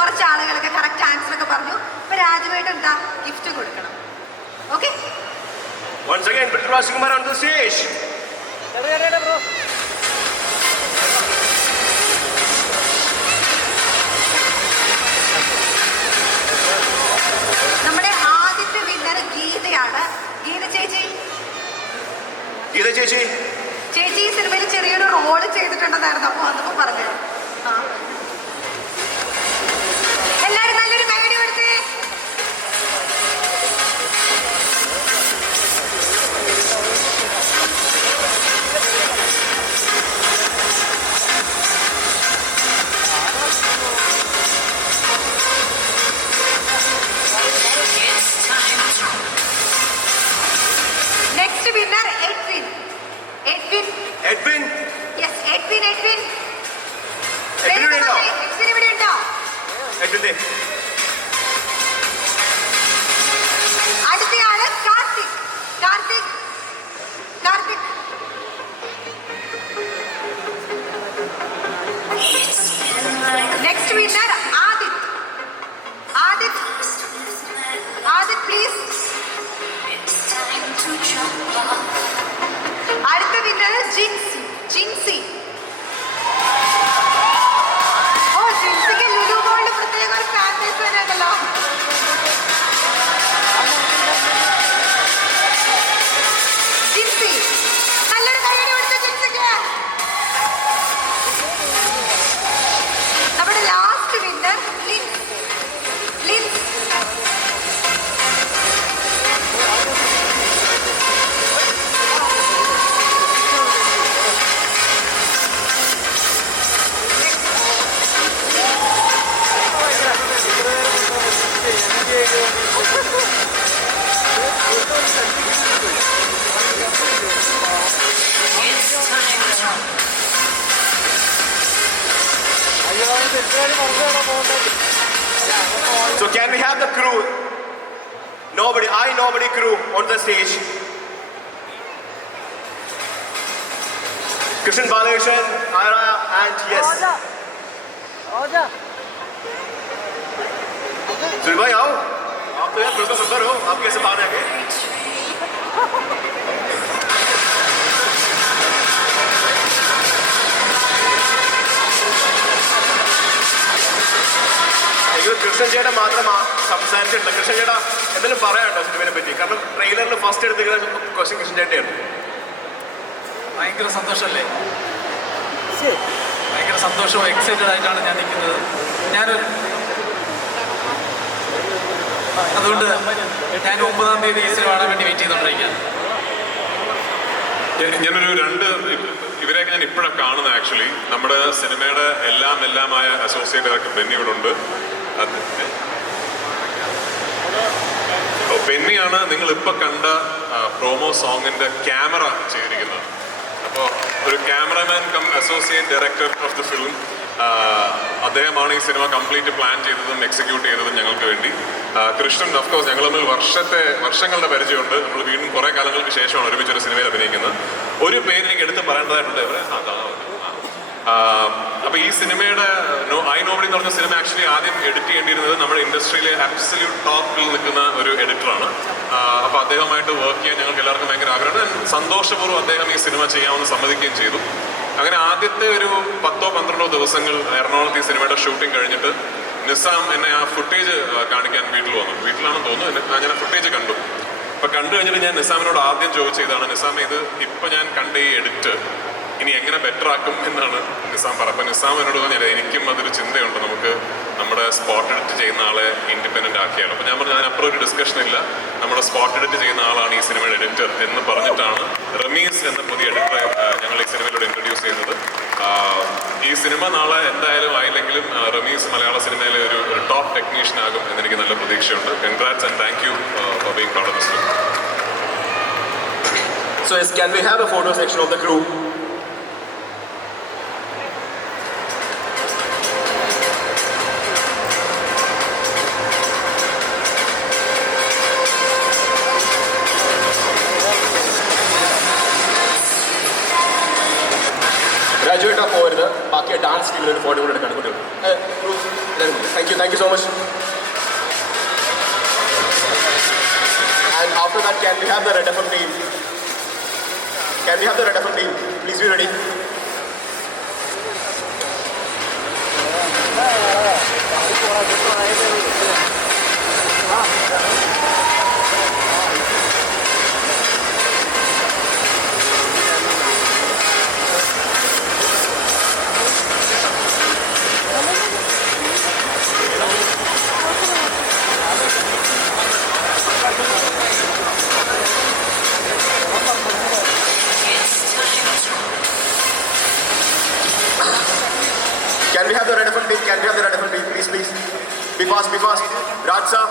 കുറച്ച് ആളുകളൊക്കെ correct answer ഒക്കെ പറഞ്ഞു. അപ്പൊ രാജുവേട്ടൻ എന്താ ഗിഫ്റ്റ് കൊടുക്കണം. Okay, once again Prithvi Raj Sukumaran on the stage. നമ്മുടെ ആദ്യത്തെ വിന്നർ ഗീതയാണ്. ഗീത ചേച്ചി ചേച്ചി ഈ സിനിമയിൽ ചെറിയൊരു റോള് ചെയ്തിട്ടുണ്ടെന്നായിരുന്നു അപ്പൊ വന്നപ്പോ പറഞ്ഞത്. എല്ലാരും നല്ലൊരു കൈയടി കൊടുത്തേ. Next winner Edwin. Yes, Edwin ഇവിടെ ഉണ്ടോ? അടുത്തയാള് Karthik. Next winner Adith please. അടുത്ത വിന്നർ ജിൻസി. ഓ, ജിൻസിക്ക് ലുലു ഗോൾഡ് പ്രത്യേക ഒരു ഫാൻ ബേസ് തന്നെ ഉണ്ടല്ലോ. ജിൻസി, നല്ലൊരു കൈയടി കൊടുത്ത ജിൻസിക്ക്. നമ്മുടെ last winner Lins. So can we have the crew? Nobody crew on the stage. Krishan Balakrishnan, Ira, and yes. Sunil भाई आओ, आप तो यार बिल्कुल सुंदर हो, आप कैसे बाहर आ गए? കൃഷ്ണൻ ചേട്ടൻ മാത്രം സംസാരിച്ചിട്ടില്ല. കൃഷ്ണൻ ചേട്ടാ എന്തെങ്കിലും പറയാനുണ്ടോ സിനിമയെ പറ്റി? കാരണം ട്രെയിലറിൽ ഫസ്റ്റ് എടുത്തിരിക്കുന്ന ക്വസ്റ്റ്യൻ കൃഷ്ണൻ ചേട്ടയാണ്. ഭയങ്കര സന്തോഷമല്ലേ? ഭയങ്കര സന്തോഷവും എക്സൈറ്റഡ് ആയിട്ടാണ് ഞാൻ നിൽക്കുന്നത്. അതുകൊണ്ട് ഞാൻ 9-ാം തീയതി ഈ സിനിമ കാണാൻ വേണ്ടി വെയിറ്റ് ചെയ്തുകൊണ്ടിരിക്കുകയാണ്. ഞാനൊരു ഇവരെയൊക്കെ ഞാൻ ഇപ്പോഴാണ് കാണുന്നത്. ആക്ച്വലി നമ്മുടെ സിനിമയുടെ എല്ലാമായ അസോസിയേറ്റ് ഡയറക്ടർ ബെന്നി ഇവിടെ ഉണ്ട്. ബെന്നിയാണ് നിങ്ങൾ ഇപ്പൊ കണ്ട പ്രോമോ സോങ്ങിന്റെ ക്യാമറ ചെയ്തിരിക്കുന്നത്. അപ്പോൾ ഒരു cameraman cum associate director of the film അദ്ദേഹമാണ് ഈ സിനിമ കംപ്ലീറ്റ് പ്ലാൻ ചെയ്തതും എക്സിക്യൂട്ട് ചെയ്തതും ഞങ്ങൾക്ക് വേണ്ടി. കൃഷ്ണൻ ഓഫ്കോഴ്സ് ഞങ്ങൾ തമ്മിൽ വർഷങ്ങളുടെ പരിചയമുണ്ട്. നമ്മൾ വീണ്ടും കുറെ കാലങ്ങൾക്ക് ശേഷമാണ് ഒരുമിച്ചൊരു സിനിമയിൽ അഭിനയിക്കുന്നത്. ഒരു പേര് എനിക്ക് എടുത്ത് പറയേണ്ടതായിട്ടുണ്ട്. അപ്പൊ ഈ സിനിമയുടെ ഐ നോബഡി എന്ന് പറഞ്ഞ സിനിമ ആക്ച്വലി ആദ്യം എഡിറ്റ് ചെയ്യേണ്ടിയിരുന്നത് നമ്മുടെ ഇൻഡസ്ട്രിയിലെ അബ്സല്യൂട്ട് ടോപ്പിൽ നിൽക്കുന്ന ഒരു എഡിറ്ററാണ്. അപ്പൊ അദ്ദേഹമായിട്ട് വർക്ക് ചെയ്യാൻ ഞങ്ങൾക്ക് എല്ലാവർക്കും ഭയങ്കര ആഗ്രഹമാണ്. സന്തോഷപൂർവ്വം അദ്ദേഹം ഈ സിനിമ ചെയ്യാമെന്ന് സമ്മതിക്കുകയും ചെയ്തു. അങ്ങനെ ആദ്യത്തെ ഒരു 10-12 ദിവസങ്ങൾ എറണാകുളത്ത് ഈ സിനിമയുടെ ഷൂട്ടിംഗ് കഴിഞ്ഞിട്ട് നിസാം എന്നെ ആ ഫുട്ടേജ് കാണിക്കാൻ വീട്ടിലാണെന്ന് തോന്നുന്നു. ഞാൻ ഫുട്ടേജ് കണ്ടു. അപ്പൊ കണ്ടു കഴിഞ്ഞിട്ട് ഞാൻ നിസാമിനോട് ആദ്യം ചോദിച്ചതാണ്, നിസാം ഇത് ഇപ്പൊ ഞാൻ കണ്ട ഈ എഡിറ്റ് ഇനി എങ്ങനെ ബെറ്റർ ആക്കും എന്നാണ് നിസാം പറഞ്ഞത്. അപ്പൊ നിസാം എന്നോട് പറഞ്ഞില്ല, എനിക്കും അതൊരു ചിന്തയുണ്ട്, നമുക്ക് നമ്മുടെ സ്പോട്ട് എഡിറ്റ് ചെയ്യുന്ന ആളെ ഇൻഡിപെൻഡന്റ് ആക്കിയാണ്. അപ്പൊ ഞാൻ പറഞ്ഞു അതിനപ്പുറം ഒരു ഡിസ്കഷൻ ഇല്ല, നമ്മുടെ സ്പോട്ട് എഡിറ്റ് ചെയ്യുന്ന ആളാണ് ഈ സിനിമയുടെ എഡിറ്റർ എന്ന് പറഞ്ഞിട്ടാണ് റമീസ് എന്ന പുതിയ എഡിറ്ററെ ഞങ്ങൾ ഈ സിനിമയിലൂടെ ഇൻട്രൊഡ്യൂസ് ചെയ്യുന്നത്. ഈ സിനിമ നാളെ എന്തായാലും ആയില്ലെങ്കിലും റമീസ് മലയാള സിനിമയിലെ ഒരു ടോപ്പ് ടെക്നീഷ്യൻ ആകും എന്നെനിക്ക് നല്ല പ്രതീക്ഷയുണ്ട്. Congrats and thank you for being part of this film. So yes, can we have a photo section of the crew? Graduate പോകരുത്, ബാക്കി ഡാൻസ് ടീമിൽ ഒരു ഫോട്ടോ കൂടെ എടുക്കാൻ കുട്ടികൾ. Thank you so much. And after that, can we have the Red FM team? Can we have the Red FM team? Please be ready. Can we have the Red FM team? Can we have the Red FM team? Please, please. Be fast, be fast. Rajsa,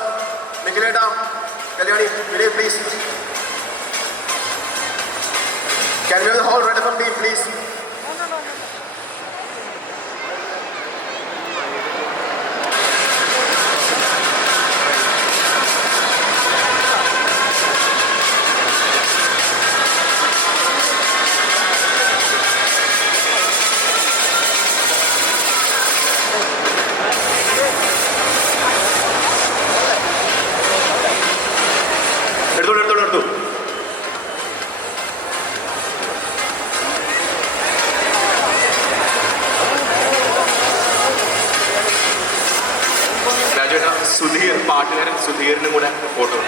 Nikhileta, Kalyani, Vinay, please. Can we have the whole Red FM team, please? എടുത്തു രാജേട്ട സുധീർ പാട്ടുകാരൻ സുധീറിനും കൂടെ photo